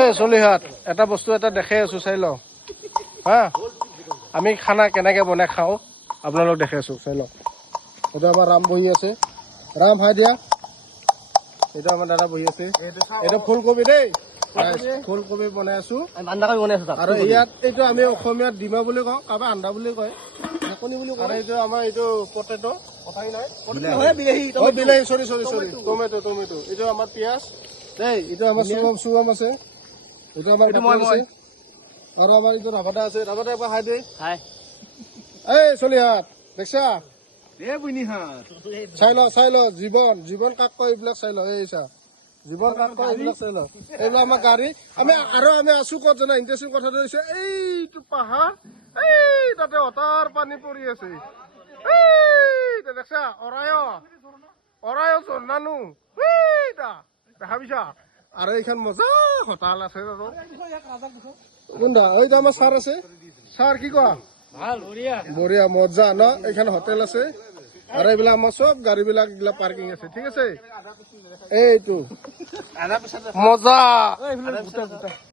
এই চলিহাত এটা বস্তু এটা দেখাই আছো চাই লওক হা আমি খানা কেনেকে বনাই খাওঁ আপোনালোক দেখাই আছো চাই লওক এইটো আমাৰ ৰাম বহি আছে ৰাম ভাই দিয়া এইটো আমাৰ দাদা বহি আছে এইটো ফুলকবি দেই ফুলকবি বনাই আছো আৰু ইয়াত এইটো আমি অসমীয়াত ডিমা বুলি কওঁ কাৰোবাৰ আন্দা বুলি কয় আৰু এইটো আমাৰ এইটো পটেটো কথাই নাই বিলাহী চৰি টমেটো এইটো আমাৰ পিঁয়াজ দেই এইটো আমাৰ চুগম আছে এইটো আমাৰ আছে আৰু আমাৰ এইটো ৰাভাদা আছে ৰাভাদা এবাৰ খাই দেই এই চলিহাত দেখছা চাই ল জীৱন কাক কয় এইবিলাক চাই ল এই চা জীৱন কাক কয় এইবিলাক চাই ল এইবিলাক আমাৰ গাড়ী আমি আছো ক'ত জানা ইণ্টাৰেষ্টিং কথাটো হৈছে এইটো পাহাৰ এই তাতে অতাৰ পানী পৰি আছে এই দেখছা অৰায় নানো দেখা পাইছা আৰু এইখন মজা হতাল আছে কোনটা এইটো আমাৰ ছাৰ আছে ছাৰ কি কোৱা বঢ়িয়া মজা ন এইখন হোটেল আছে আৰু এইবিলাক আমাৰ চব গাড়ী বিলাক এইবিলাক পাৰ্কিং আছে ঠিক আছে এইটো মজা